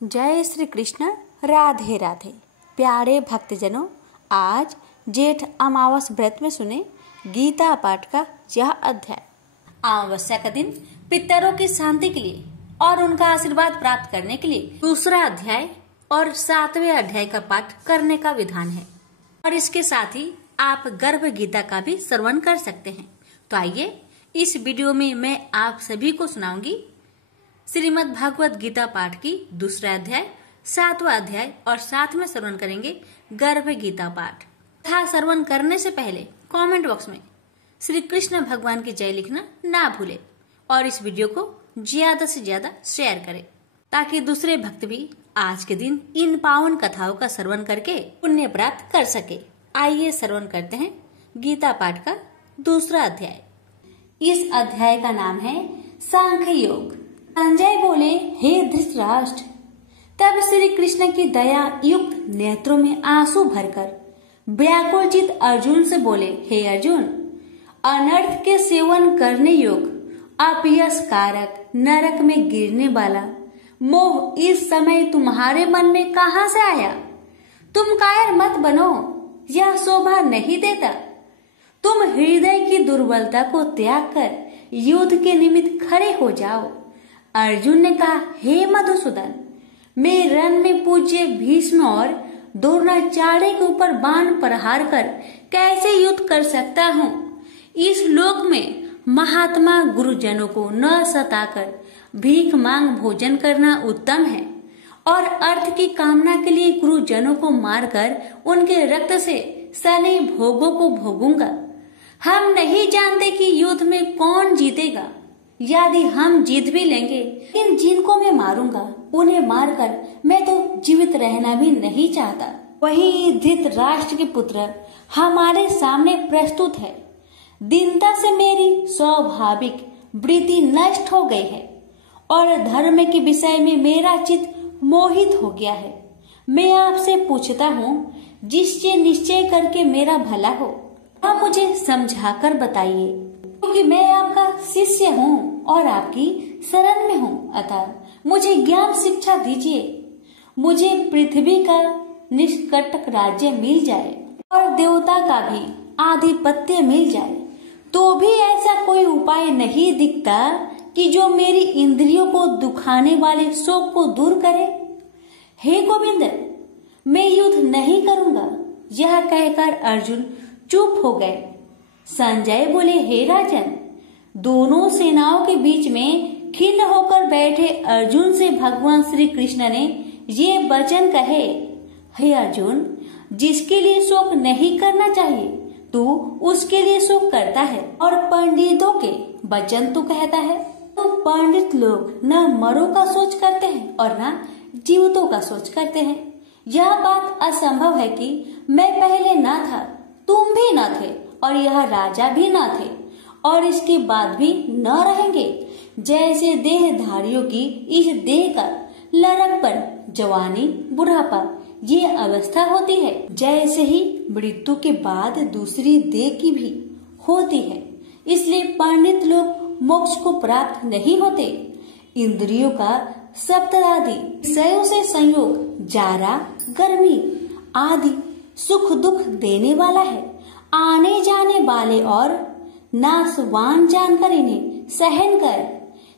जय श्री कृष्ण। राधे राधे। प्यारे भक्तजनों, आज जेठ अमावस व्रत में सुने गीता पाठ का यह अध्याय। अमावस्या का दिन पितरों की शांति के लिए और उनका आशीर्वाद प्राप्त करने के लिए दूसरा अध्याय और 7वें अध्याय का पाठ करने का विधान है और इसके साथ ही आप गर्भ गीता का भी श्रवण कर सकते हैं। तो आइए इस वीडियो में मैं आप सभी को सुनाऊंगी श्रीमद् भागवत गीता पाठ की दूसरा अध्याय, 7वां अध्याय और साथ में श्रवण करेंगे गर्भ गीता पाठ। तथा श्रवण करने से पहले कमेंट बॉक्स में श्री कृष्ण भगवान की जय लिखना ना भूले और इस वीडियो को ज्यादा से ज्यादा शेयर करें ताकि दूसरे भक्त भी आज के दिन इन पावन कथाओं का श्रवण करके पुण्य प्राप्त कर सके। आइए श्रवण करते हैं गीता पाठ का दूसरा अध्याय। इस अध्याय का नाम है सांख्य योग। संजय बोले, हे धृतराष्ट्र। तब श्री कृष्ण की दया युक्त नेत्रों में आंसू भरकर व्याकुल चित अर्जुन से बोले, हे अर्जुन, अनर्थ के सेवन करने योग, अपयश कारक, नरक में गिरने वाला मोह इस समय तुम्हारे मन में कहाँ से आया? तुम कायर मत बनो, यह शोभा नहीं देता। तुम हृदय की दुर्बलता को त्याग कर युद्ध के निमित्त खड़े हो जाओ। अर्जुन ने कहा, हे मधुसूदन, मैं रण में पूज्य भीष्म और द्रोणाचार्य के ऊपर बाण प्रहार कर कैसे युद्ध कर सकता हूँ? इस लोक में महात्मा गुरुजनों को न सताकर भीख मांग भोजन करना उत्तम है और अर्थ की कामना के लिए गुरुजनों को मारकर उनके रक्त से सने भोगों को भोगूंगा। हम नहीं जानते कि युद्ध में कौन जीतेगा। यदि हम जीत भी लेंगे, लेकिन जिनको मैं मारूंगा उन्हें मारकर मैं तो जीवित रहना भी नहीं चाहता। वही धृतराष्ट्र के पुत्र हमारे सामने प्रस्तुत है। दीनता से मेरी स्वाभाविक वृत्ति नष्ट हो गई है और धर्म के विषय में मेरा चित्त मोहित हो गया है। मैं आपसे पूछता हूँ, जिससे निश्चय करके मेरा भला हो, आप मुझे समझाकर बताइए, क्योंकि मैं आपका शिष्य हूँ और आपकी शरण में हूँ। अतः मुझे ज्ञान शिक्षा दीजिए। मुझे पृथ्वी का निष्कंटक राज्य मिल जाए और देवता का भी आधिपत्य मिल जाए, तो भी ऐसा कोई उपाय नहीं दिखता कि जो मेरी इंद्रियों को दुखाने वाले शोक को दूर करे। हे गोविंद, मैं युद्ध नहीं करूँगा। यह कहकर अर्जुन चुप हो गए। संजय बोले, हे राजन, दोनों सेनाओं के बीच में खिन्न होकर बैठे अर्जुन से भगवान श्री कृष्ण ने ये वचन कहे, हे अर्जुन, जिसके लिए शोक नहीं करना चाहिए तू उसके लिए शोक करता है और पंडितों के वचन तू कहता है। तो पंडित लोग न मरों का सोच करते हैं और न जीवितों का सोच करते हैं। यह बात असंभव है कि मैं पहले न था, तुम भी न थे और यह राजा भी न थे और इसके बाद भी न रहेंगे। जैसे देहधारियों की इस देह का लड़कपन, जवानी, बुढ़ापा ये अवस्था होती है, जैसे ही मृत्यु के बाद दूसरी देह की भी होती है। इसलिए पंडित लोग मोक्ष को प्राप्त नहीं होते। इंद्रियों का सप्तरादि विषयों से संयोग जारा, गर्मी आदि सुख दुख देने वाला है। आने जाने वाले और नाशवान जानकर इन्हें सहन कर।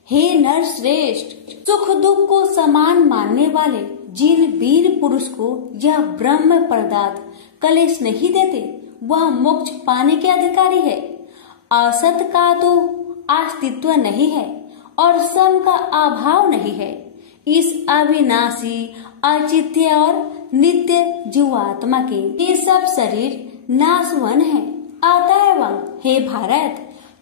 हे नर श्रेष्ठ, सुख दुख को समान मानने वाले जिन वीर पुरुष को यह ब्रह्म पदार्थ कलेश नहीं देते, वह मोक्ष पाने के अधिकारी है। असत का तो अस्तित्व नहीं है और सम का अभाव नहीं है। इस अविनाशी, अचित्य और नित्य जीवात्मा के ये सब शरीर नाशवन है। अतएव हे भारत,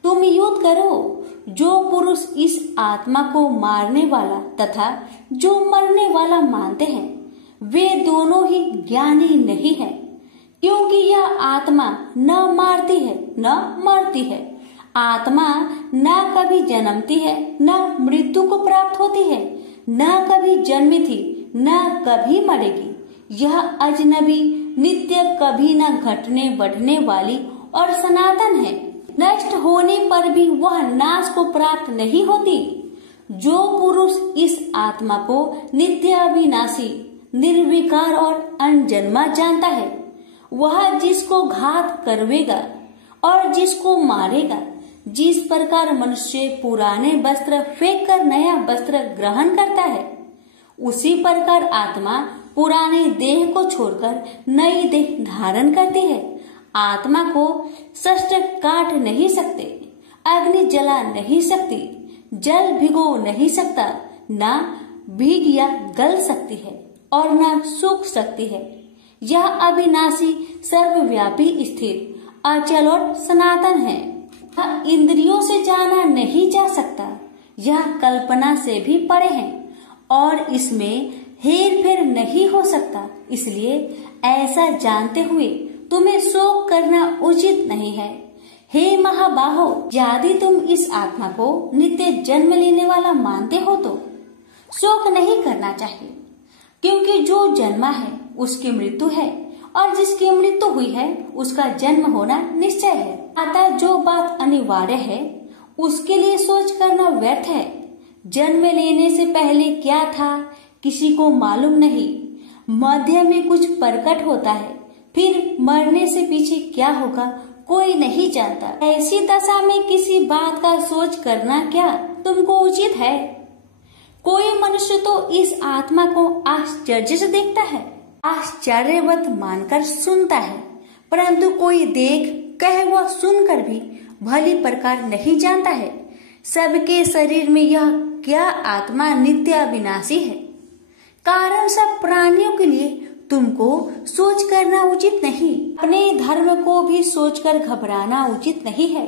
तुम युद्ध करो। जो पुरुष इस आत्मा को मारने वाला तथा जो मरने वाला मानते हैं, वे दोनों ही ज्ञानी नहीं है, क्योंकि यह आत्मा न मारती है न मरती है। आत्मा न कभी जन्मती है न मृत्यु को प्राप्त होती है, न कभी जन्मी थी न कभी मरेगी। यह अजनबी, नित्य, कभी न घटने बढ़ने वाली और सनातन है। नष्ट होने पर भी वह नाश को प्राप्त नहीं होती। जो पुरुष इस आत्मा को नित्य अविनाशी, निर्विकार और अनजन्मा जानता है, वह जिसको घात करवेगा और जिसको मारेगा, जिस प्रकार मनुष्य पुराने वस्त्र फेंक कर नया वस्त्र ग्रहण करता है, उसी प्रकार आत्मा पुराने देह को छोड़कर नई देह धारण करती है। आत्मा को शस्त्र काट नहीं सकते, अग्नि जला नहीं सकती, जल भिगो नहीं सकता, ना भीग या गल सकती है और ना सूख सकती है। यह अविनाशी, सर्वव्यापी, स्थिर, अचल और सनातन है। यह इंद्रियों से जाना नहीं जा सकता, यह कल्पना से भी परे है और इसमें हेर फेर नहीं हो सकता। इसलिए ऐसा जानते हुए तुम्हें शोक करना उचित नहीं है। हे महाबाहो, यदि तुम इस आत्मा को नित्य जन्म लेने वाला मानते हो तो शोक नहीं करना चाहिए, क्योंकि जो जन्मा है उसकी मृत्यु है और जिसकी मृत्यु हुई है उसका जन्म होना निश्चय है। अतः जो बात अनिवार्य है उसके लिए सोच करना व्यर्थ है। जन्म लेने से पहले क्या था किसी को मालूम नहीं, मध्य में कुछ प्रकट होता है, फिर मरने से पीछे क्या होगा कोई नहीं जानता। ऐसी दशा में किसी बात का सोच करना क्या तुमको उचित है? कोई मनुष्य तो इस आत्मा को आश्चर्य से देखता है, आश्चर्यवत मानकर सुनता है, परंतु कोई देख कह व सुनकर भी भली प्रकार नहीं जानता है सबके शरीर में यह क्या आत्मा नित्य अविनाशी है। कारण सब प्राणियों के लिए तुमको सोच करना उचित नहीं। अपने धर्म को भी सोचकर घबराना उचित नहीं है,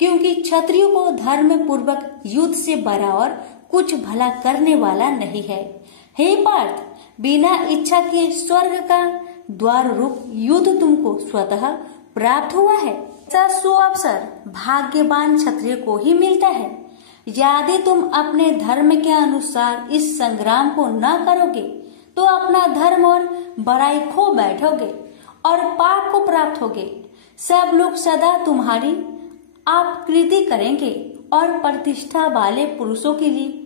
क्योंकि क्षत्रियो को धर्म पूर्वक युद्ध से बड़ा और कुछ भला करने वाला नहीं है। हे पार्थ, बिना इच्छा के स्वर्ग का द्वार रूप युद्ध तुमको स्वतः प्राप्त हुआ है। ऐसा सुअवसर भाग्यवान क्षत्रिय को ही मिलता है। यदि तुम अपने धर्म के अनुसार इस संग्राम को न करोगे तो अपना धर्म और बड़ाई खो बैठोगे और पाप को प्राप्त होगे। सब लोग सदा तुम्हारी आपकृति करेंगे और प्रतिष्ठा वाले पुरुषों के लिए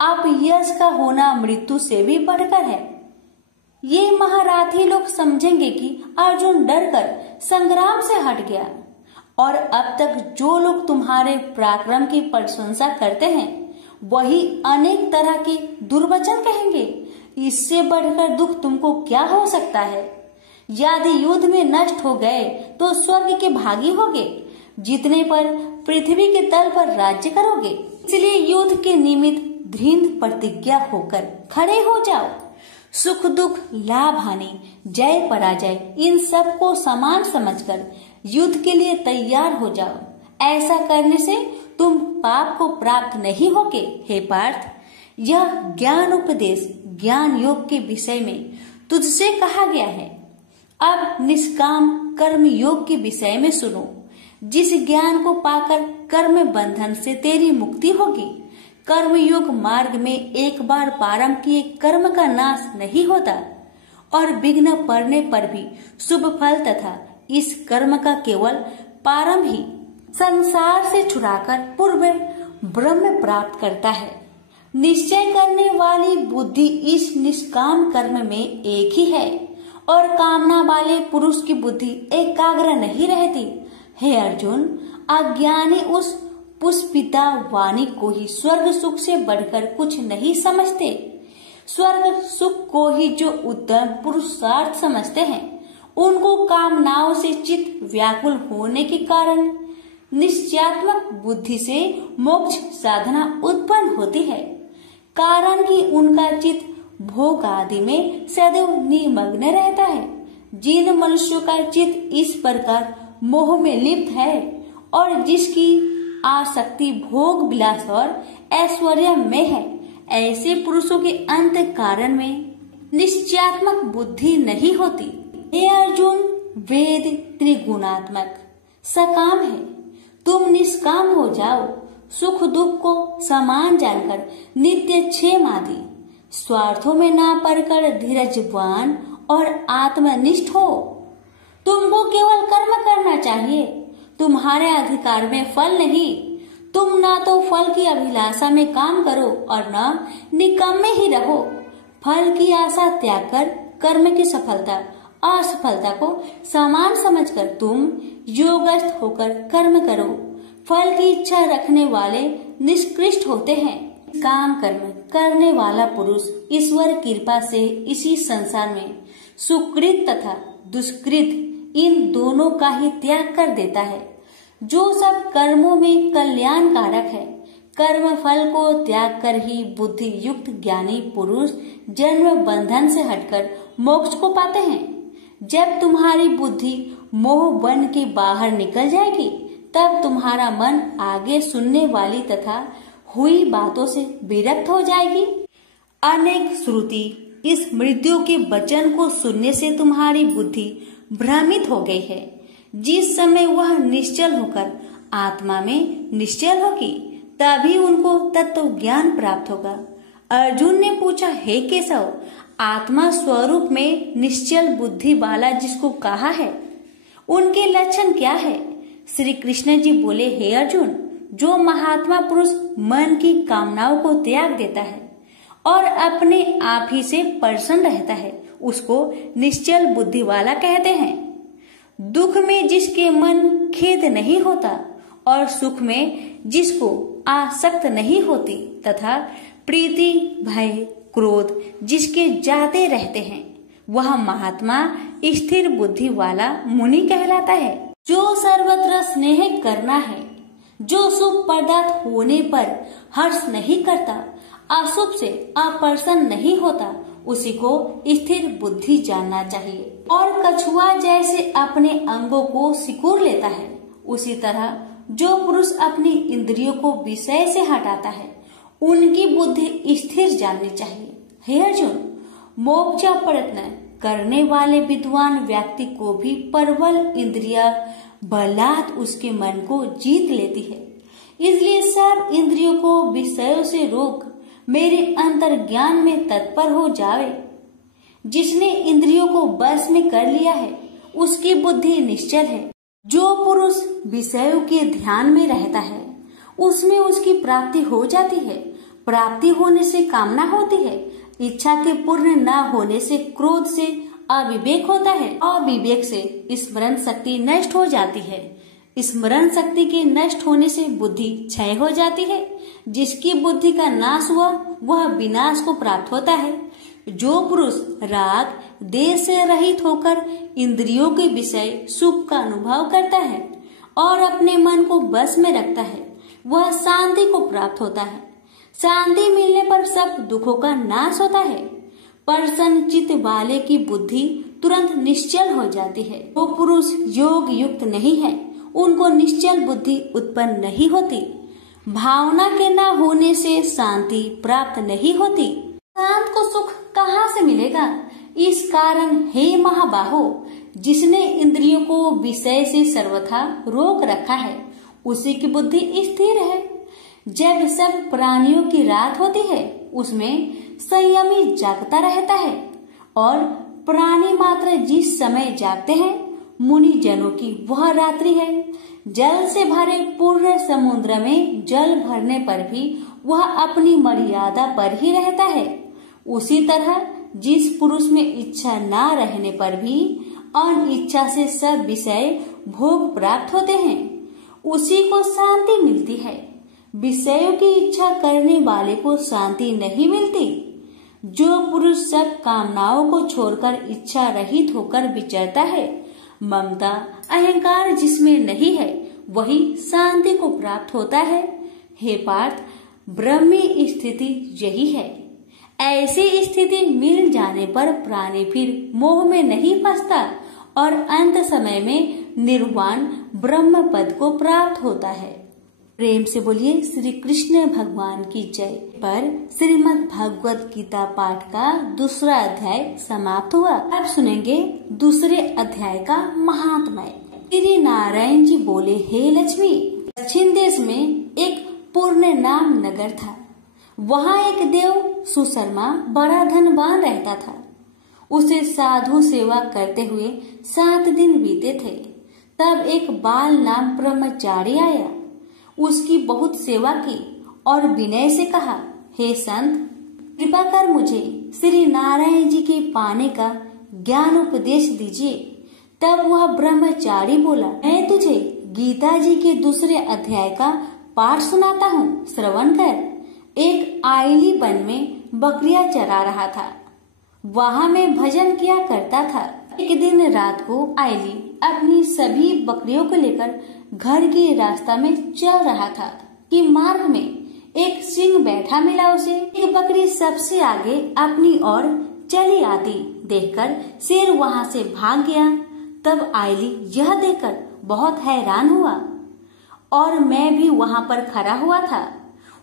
आप यश का होना मृत्यु से भी बढ़कर है। ये महारथी लोग समझेंगे कि अर्जुन डरकर संग्राम से हट गया, और अब तक जो लोग तुम्हारे पराक्रम की प्रशंसा करते हैं वही अनेक तरह के दुर्वचन कहेंगे। इससे बढ़कर दुख तुमको क्या हो सकता है? यदि युद्ध में नष्ट हो गए तो स्वर्ग के भागी होगे, जीतने पर पृथ्वी के तल पर राज्य करोगे। इसलिए युद्ध के निमित्त दृढ़ प्रतिज्ञा होकर खड़े हो जाओ। सुख दुख, लाभ हानि, जय पराजय, इन सब को समान समझकर युद्ध के लिए तैयार हो जाओ। ऐसा करने से तुम पाप को प्राप्त नहीं होगे। हे पार्थ, यह ज्ञान उपदेश ज्ञान योग के विषय में तुझसे कहा गया है। अब निष्काम कर्म योग के विषय में सुनो। जिस ज्ञान को पाकर कर्म बंधन से तेरी मुक्ति होगी। कर्म योग मार्ग में एक बार प्रारंभ किए कर्म का नाश नहीं होता और विघ्न पड़ने पर भी शुभ फल तथा इस कर्म का केवल प्रारंभ ही संसार से छुड़ाकर पूर्व ब्रह्म प्राप्त करता है। निश्चय करने वाली बुद्धि इस निष्काम कर्म में एक ही है और कामना वाले पुरुष की बुद्धि एकाग्र नहीं रहती। हे अर्जुन, अज्ञानी उस पुष्पिता वाणी को ही स्वर्ग सुख से बढ़कर कुछ नहीं समझते। स्वर्ग सुख को ही जो उत्तम पुरुषार्थ समझते हैं, उनको कामनाओं से चित्त व्याकुल होने के कारण निश्चयात्मक बुद्धि से मोक्ष साधना उत्पन्न होती है। कारण कि उनका चित्त भोग आदि में सदैव निमग्न रहता है। जिन मनुष्यों का चित्त इस प्रकार मोह में लिप्त है और जिसकी आसक्ति भोग विलास और ऐश्वर्य में है, ऐसे पुरुषों के अंत कारण में निश्चयात्मक बुद्धि नहीं होती। हे अर्जुन, वेद त्रिगुणात्मक सकाम है, तुम निष्काम हो जाओ। सुख दुख को समान जानकर नित्य क्षेम आदि स्वार्थों में ना पड़कर धीरजवान और आत्मनिष्ठ हो। तुमको केवल कर्म करना चाहिए, तुम्हारे अधिकार में फल नहीं। तुम ना तो फल की अभिलाषा में काम करो और न निकम्मे ही रहो। फल की आशा त्याग कर कर्म की सफलता असफलता को समान समझकर तुम योगस्थ होकर कर्म करो। फल की इच्छा रखने वाले निष्कृष्ट होते हैं। काम कर्म करने वाला पुरुष ईश्वर कृपा से इसी संसार में सुकृत तथा दुष्कृत इन दोनों का ही त्याग कर देता है। जो सब कर्मों में कल्याणकारक है, कर्म फल को त्याग कर ही बुद्धि युक्त ज्ञानी पुरुष जन्म बंधन से हटकर मोक्ष को पाते हैं। जब तुम्हारी बुद्धि मोह बन के बाहर निकल जाएगी, तब तुम्हारा मन आगे सुनने वाली तथा हुई बातों से विरक्त हो जाएगी। अनेक श्रुति इस मृत्यु के वचन को सुनने से तुम्हारी बुद्धि भ्रमित हो गई है। जिस समय वह निश्चल होकर आत्मा में निश्चल होगी, तभी उनको तत्व ज्ञान प्राप्त होगा। अर्जुन ने पूछा, हे केशव, आत्मा स्वरूप में निश्चल बुद्धि वाला जिसको कहा है, उनके लक्षण क्या है? श्री कृष्ण जी बोले, हे अर्जुन, जो महात्मा पुरुष मन की कामनाओं को त्याग देता है और अपने आप ही से प्रसन्न रहता है, उसको निश्चल बुद्धि वाला कहते हैं। दुख में जिसके मन खेद नहीं होता और सुख में जिसको आसक्त नहीं होती तथा प्रीति भय क्रोध जिसके जाते रहते हैं, वह महात्मा स्थिर बुद्धि वाला मुनि कहलाता है। जो सर्वत्र स्नेह करना है, जो शुभ पदार्थ होने पर हर्ष नहीं करता, अशुभ से अप्रसन्न नहीं होता, उसी को स्थिर बुद्धि जानना चाहिए। और कछुआ जैसे अपने अंगों को सिकुड़ लेता है, उसी तरह जो पुरुष अपनी इंद्रियों को विषय से हटाता है, उनकी बुद्धि स्थिर जाननी चाहिए। हे अर्जुन, मोक्ष प्रयत्न करने वाले विद्वान व्यक्ति को भी प्रबल इंद्रिया बलात् उसके मन को जीत लेती है। इसलिए सब इंद्रियों को विषयों से रोक मेरे अंतर्ज्ञान में तत्पर हो जावे। जिसने इंद्रियों को बस में कर लिया है, उसकी बुद्धि निश्चल है। जो पुरुष विषयों के ध्यान में रहता है, उसमें उसकी प्राप्ति हो जाती है। प्राप्ति होने से कामना होती है, इच्छा के पूर्ण न होने से क्रोध से अविवेक होता है, अविवेक से स्मरण शक्ति नष्ट हो जाती है, स्मरण शक्ति के नष्ट होने से बुद्धि क्षय हो जाती है। जिसकी बुद्धि का नाश हुआ, वह विनाश को प्राप्त होता है। जो पुरुष राग देश से रहित होकर इंद्रियों के विषय सुख का अनुभव करता है और अपने मन को बस में रखता है, वह शांति को प्राप्त होता है। शांति मिलने पर सब दुखों का नाश होता है। प्रसन्न चित्त वाले की बुद्धि तुरंत निश्चल हो जाती है। वो पुरुष योग युक्त नहीं है, उनको निश्चल बुद्धि उत्पन्न नहीं होती। भावना के न होने से शांति प्राप्त नहीं होती। शांत को सुख कहाँ से मिलेगा? इस कारण हे महाबाहो, जिसने इंद्रियों को विषय से सर्वथा रोक रखा है, उसी की बुद्धि स्थिर है। जब सब प्राणियों की रात होती है, उसमें संयमी जागता रहता है और प्राणी मात्र जिस समय जागते हैं, मुनि जनों की वह रात्रि है। जल से भरे पूर्ण समुद्र में जल भरने पर भी वह अपनी मर्यादा पर ही रहता है। उसी तरह जिस पुरुष में इच्छा न रहने पर भी अनिच्छा से सब विषय भोग प्राप्त होते हैं, उसी को शांति मिलती है। विषयों की इच्छा करने वाले को शांति नहीं मिलती। जो पुरुष सब कामनाओं को छोड़कर इच्छा रहित होकर विचरता है, ममता अहंकार जिसमें नहीं है, वही शांति को प्राप्त होता है। हे पार्थ, ब्रह्मी स्थिति यही है। ऐसी स्थिति मिल जाने पर प्राणी फिर मोह में नहीं फंसता और अंत समय में निर्वाण ब्रह्म पद को प्राप्त होता है। प्रेम से बोलिए श्री कृष्ण भगवान की जय। पर श्रीमद् भगवत गीता पाठ का दूसरा अध्याय समाप्त हुआ। अब सुनेंगे दूसरे अध्याय का महात्म्य। श्री नारायण जी बोले, हे लक्ष्मी, दक्षिण देश में एक पूर्ण नाम नगर था। वहाँ एक देव सुशर्मा बड़ा धनवान रहता था। उसे साधु सेवा करते हुए 7 दिन बीते थे। तब एक बाल नाम ब्रह्मचारी आया। उसकी बहुत सेवा की और विनय से कहा, हे संत, कृपा कर मुझे श्री नारायण जी के पाने का ज्ञान उपदेश दीजिए। तब वह ब्रह्मचारी बोला, मैं तुझे गीता जी के दूसरे अध्याय का पाठ सुनाता हूँ, श्रवण कर। एक आइली वन में बकरियां चरा रहा था। वहाँ मैं भजन किया करता था। एक दिन रात को आइली अपनी सभी बकरियों को लेकर घर के रास्ता में चल रहा था कि मार्ग में एक सिंह बैठा मिला उसे। एक बकरी सबसे आगे अपनी ओर चली आती देखकर शेर वहाँ से भाग गया। तब आइली यह देखकर बहुत हैरान हुआ और मैं भी वहाँ पर खड़ा हुआ था।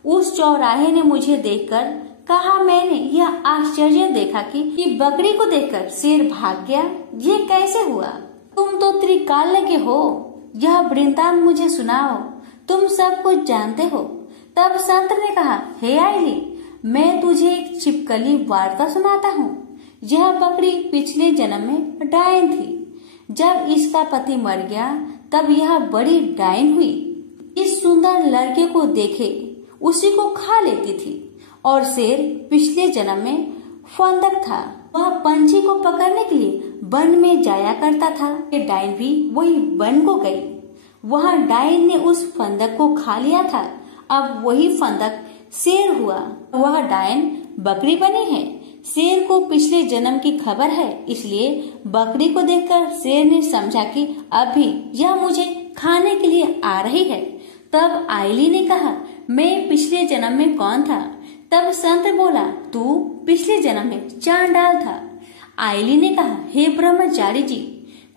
उस चौराहे ने मुझे देखकर कहा, मैंने यह आश्चर्य देखा कि बकरी को देखकर शेर भाग गया। ये कैसे हुआ? तुम तो त्रिकाल के हो, यह वृत्तांत मुझे सुनाओ, तुम सब कुछ जानते हो। तब संत ने कहा, हे आइली, मैं तुझे एक छिपकली वार्ता सुनाता हूँ। यह बकरी पिछले जन्म में डायन थी। जब इसका पति मर गया तब यह बड़ी डायन हुई। इस सुंदर लड़के को देखे उसी को खा लेती थी। और शेर पिछले जन्म में फंदक था। वह पंछी को पकड़ने के लिए वन में जाया करता था। डायन भी वही वन को गई। वह डायन ने उस फंदक को खा लिया था। अब वही फंदक शेर हुआ। वह डायन बकरी बनी है। शेर को पिछले जन्म की खबर है, इसलिए बकरी को देखकर शेर ने समझा कि अभी यह मुझे खाने के लिए आ रही है। तब आइली ने कहा, मैं पिछले जन्म में कौन था? तब संत बोला, तू पिछले जन्म में चांडाल था। आइली ने कहा, हे ब्रह्मचारी जी,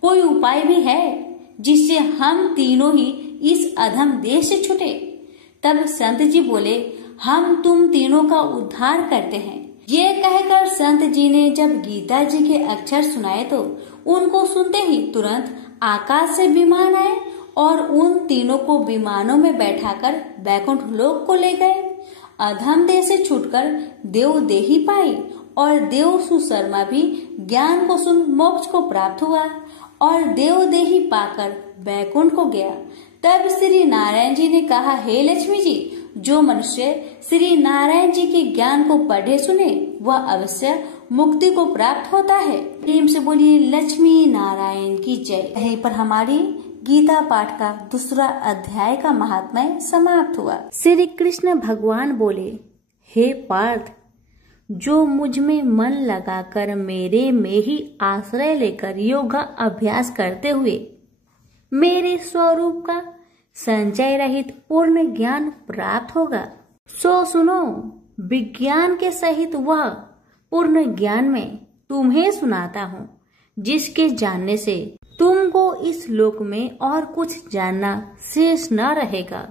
कोई उपाय भी है जिससे हम तीनों ही इस अधम देश से छूटे? तब संत जी बोले, हम तुम तीनों का उद्धार करते हैं। ये कहकर संत जी ने जब गीता जी के अक्षर सुनाए तो उनको सुनते ही तुरंत आकाश से विमान आए और उन तीनों को विमानों में बैठाकर वैकुंठ लोक को ले गए। अधम देह से छूटकर देव देही पाई और देव सुशर्मा भी ज्ञान को सुन मोक्ष को प्राप्त हुआ और देव देही पाकर वैकुंठ को गया। तब श्री नारायण जी ने कहा, हे लक्ष्मी जी, जो मनुष्य श्री नारायण जी के ज्ञान को पढ़े सुने वह अवश्य मुक्ति को प्राप्त होता है। प्रेम से बोलिए लक्ष्मी नारायण की जय। यहीं पर हमारी गीता पाठ का दूसरा अध्याय का महात्म्य समाप्त हुआ। श्री कृष्ण भगवान बोले, हे पार्थ, जो मुझ में मन लगाकर मेरे में ही आश्रय लेकर योगा अभ्यास करते हुए मेरे स्वरूप का संचय रहित पूर्ण ज्ञान प्राप्त होगा, सो सुनो, विज्ञान के सहित वह पूर्ण ज्ञान में तुम्हें सुनाता हूँ, जिसके जानने से तुमको इस लोक में और कुछ जानना शेष न रहेगा।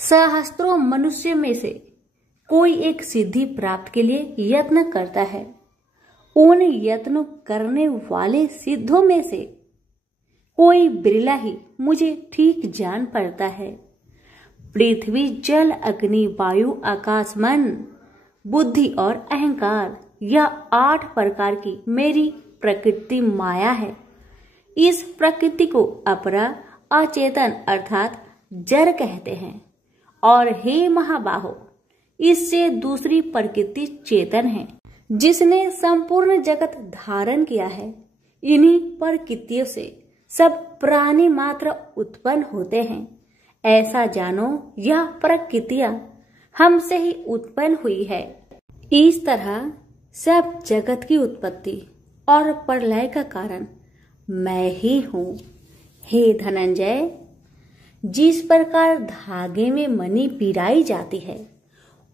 सहस्त्रों मनुष्य में से कोई एक सिद्धि प्राप्त के लिए यत्न करता है। उन यत्न करने वाले सिद्धों में से कोई बिरला ही मुझे ठीक जान पड़ता है। पृथ्वी, जल, अग्नि, वायु, आकाश, मन, बुद्धि और अहंकार, यह 8 प्रकार की मेरी प्रकृति माया है। इस प्रकृति को अपरा, अचेतन अर्थात जड़ कहते हैं। और हे महाबाहो, इससे दूसरी प्रकृति चेतन है, जिसने संपूर्ण जगत धारण किया है। इन्हीं प्रकृतियों से सब प्राणी मात्र उत्पन्न होते हैं। ऐसा जानो, यह प्रकृतियां हमसे ही उत्पन्न हुई है। इस तरह सब जगत की उत्पत्ति और प्रलय का कारण मैं ही हूँ। हे धनंजय, जिस प्रकार धागे में मणि पिराई जाती है,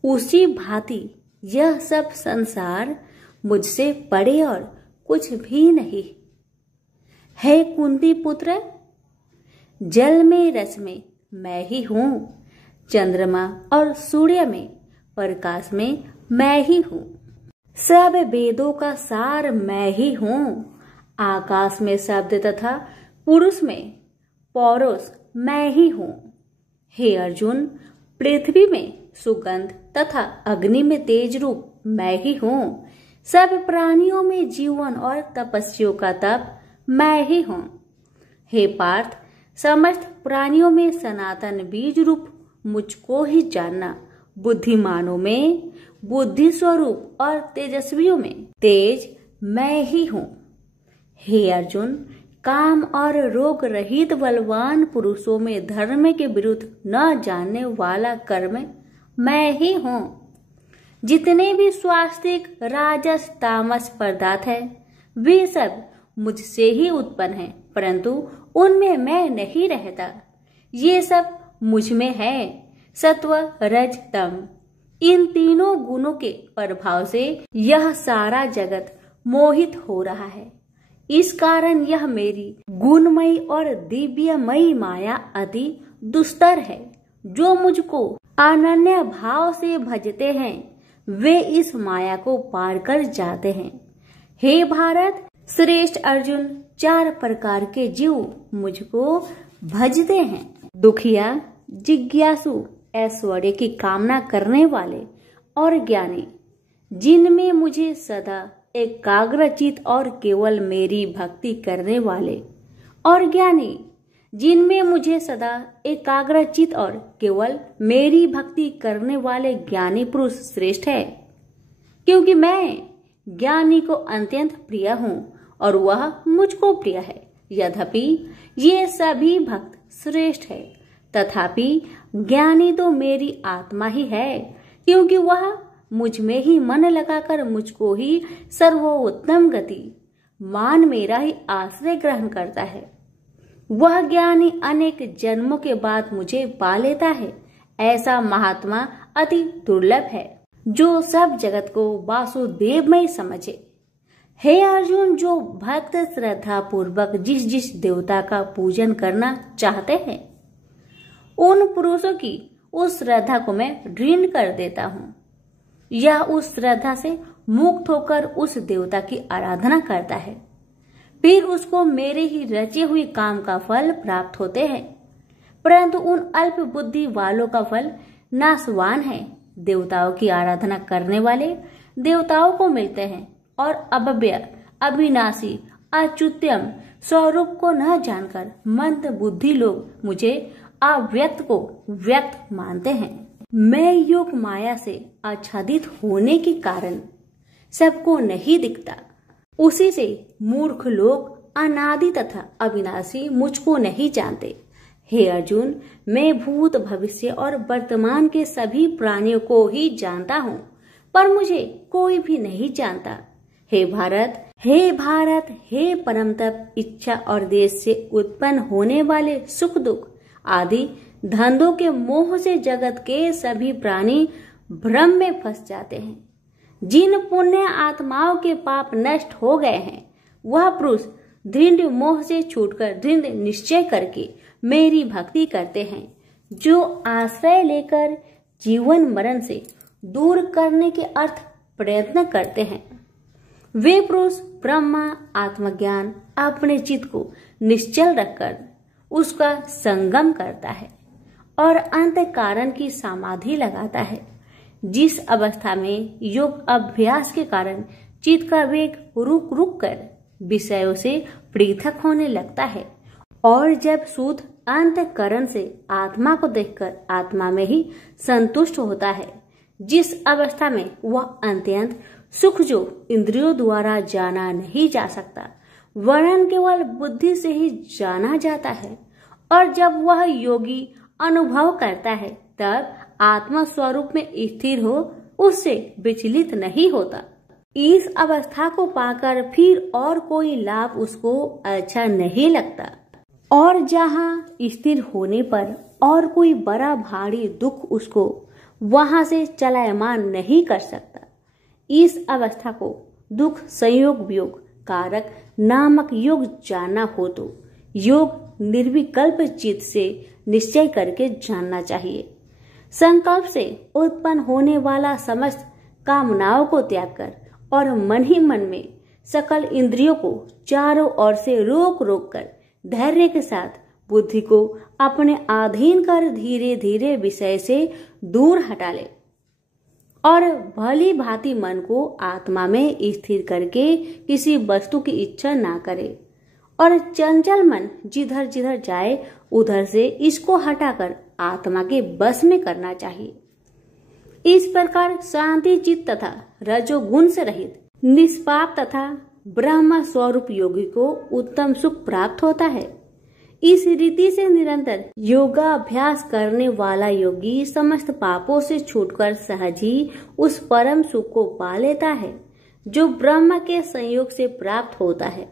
उसी भांति यह सब संसार मुझसे परे और कुछ भी नहीं। हे कुंती पुत्र, जल में रस में मैं ही हूँ, चंद्रमा और सूर्य में प्रकाश में मैं ही हूँ, सब वेदों का सार मैं ही हूँ, आकाश में शब्द तथा पुरुष में पौरुष मैं ही हूँ। हे अर्जुन, पृथ्वी में सुगंध तथा अग्नि में तेज रूप मैं ही हूँ, सब प्राणियों में जीवन और तपस्वियों का तप मैं ही हूँ। हे पार्थ, समस्त प्राणियों में सनातन बीज रूप मुझको ही जानना। बुद्धिमानों में बुद्धि स्वरूप और तेजस्वियों में तेज मैं ही हूँ। हे अर्जुन, काम और रोग रहित बलवान पुरुषों में धर्म के विरुद्ध न जानने वाला कर्म मैं ही हूँ। जितने भी स्वास्तिक राजस तामस पदार्थ है वे सब मुझसे ही उत्पन्न हैं, परंतु उनमें मैं नहीं रहता। ये सब मुझ में है। सत्व रज तम इन तीनों गुणों के प्रभाव से यह सारा जगत मोहित हो रहा है। इस कारण यह मेरी गुणमयी और दिव्यमयी माया अति दुस्तर है। जो मुझको अनन्य भाव से भजते हैं वे इस माया को पार कर जाते हैं। हे भारत श्रेष्ठ अर्जुन, 4 प्रकार के जीव मुझको भजते हैं। दुखिया, जिज्ञासु, ऐश्वर्य की कामना करने वाले और ज्ञानी, जिनमें मुझे सदा एकाग्रचित और केवल मेरी भक्ति करने वाले और ज्ञानी, जिनमें मुझे सदा एकाग्रचित और केवल मेरी भक्ति करने वाले ज्ञानी पुरुष श्रेष्ठ है, क्योंकि मैं ज्ञानी को अत्यंत प्रिय हूँ और वह मुझको प्रिय है। यद्यपि ये सभी भक्त श्रेष्ठ है, तथापि ज्ञानी तो मेरी आत्मा ही है, क्योंकि वह मुझ में ही मन लगाकर मुझको ही सर्वोत्तम गति मान मेरा ही आश्रय ग्रहण करता है। वह ज्ञानी अनेक जन्मों के बाद मुझे पा लेता है। ऐसा महात्मा अति दुर्लभ है जो सब जगत को वासुदेवमय समझे। हे अर्जुन, जो भक्त श्रद्धा पूर्वक जिस जिस देवता का पूजन करना चाहते हैं उन पुरुषों की उस श्रद्धा को मैं दृढ़ कर देता हूँ। यह उस श्रद्धा से मुक्त होकर उस देवता की आराधना करता है, फिर उसको मेरे ही रचे हुए काम का फल प्राप्त होते हैं। परंतु उन अल्प बुद्धि वालों का फल नाशवान है। देवताओं की आराधना करने वाले देवताओं को मिलते हैं और अव्यय, अविनाशी, अच्युत्यम स्वरूप को न जानकर मंद बुद्धि लोग मुझे अव्यक्त को व्यक्त मानते हैं। मैं योग माया से आच्छादित होने के कारण सबको नहीं दिखता। उसी से मूर्ख लोग अनादि तथा अविनाशी मुझको नहीं जानते। हे अर्जुन, मैं भूत भविष्य और वर्तमान के सभी प्राणियों को ही जानता हूँ, पर मुझे कोई भी नहीं जानता। हे भारत, हे परम तप, इच्छा और देश से उत्पन्न होने वाले सुख दुख आदि धंधों के मोह से जगत के सभी प्राणी भ्रम में फंस जाते हैं। जिन पुण्य आत्माओं के पाप नष्ट हो गए हैं वह पुरुष दृढ़ मोह से छूटकर दृढ़ निश्चय करके मेरी भक्ति करते हैं, जो आश्रय लेकर जीवन मरण से दूर करने के अर्थ प्रयत्न करते हैं। वे पुरुष ब्रह्मा आत्मज्ञान अपने चित्त को निश्चल रखकर उसका संगम करता है और अंत कारण की समाधि लगाता है, जिस अवस्था में योग अभ्यास के कारण चित्त का वेग रुक रुक कर विषयों से पृथक होने लगता है और जब शुद्ध अंतःकरण से आत्मा को देखकर आत्मा में ही संतुष्ट होता है, जिस अवस्था में वह अत्यंत सुख जो इंद्रियों द्वारा जाना नहीं जा सकता वरन केवल बुद्धि से ही जाना जाता है, और जब वह योगी अनुभव करता है तब आत्मा स्वरूप में स्थिर हो उससे विचलित नहीं होता। इस अवस्था को पाकर फिर और कोई लाभ उसको अच्छा नहीं लगता, और जहाँ स्थिर होने पर और कोई बड़ा भारी दुख उसको वहां से चलायमान नहीं कर सकता। इस अवस्था को दुख संयोग वियोग कारक नामक योग जानना हो तो योग निर्विकल्प चित्त से निश्चय करके जानना चाहिए। संकल्प से उत्पन्न होने वाला समस्त कामनाओं को त्याग कर और मन ही मन में सकल इंद्रियों को चारों ओर से रोक रोक कर धैर्य के साथ बुद्धि को अपने अधीन कर धीरे धीरे विषय से दूर हटा ले और भली भांति मन को आत्मा में स्थिर करके किसी वस्तु की इच्छा ना करे, और चंचल मन जिधर जिधर जाए उधर से इसको हटाकर आत्मा के बस में करना चाहिए। इस प्रकार शांति चित्त तथा रजोगुण से रहित निष्पाप तथा ब्रह्म स्वरूप योगी को उत्तम सुख प्राप्त होता है। इस रीति से निरंतर योगाभ्यास करने वाला योगी समस्त पापों से छूटकर सहज ही उस परम सुख को पा लेता है जो ब्रह्म के संयोग से प्राप्त होता है।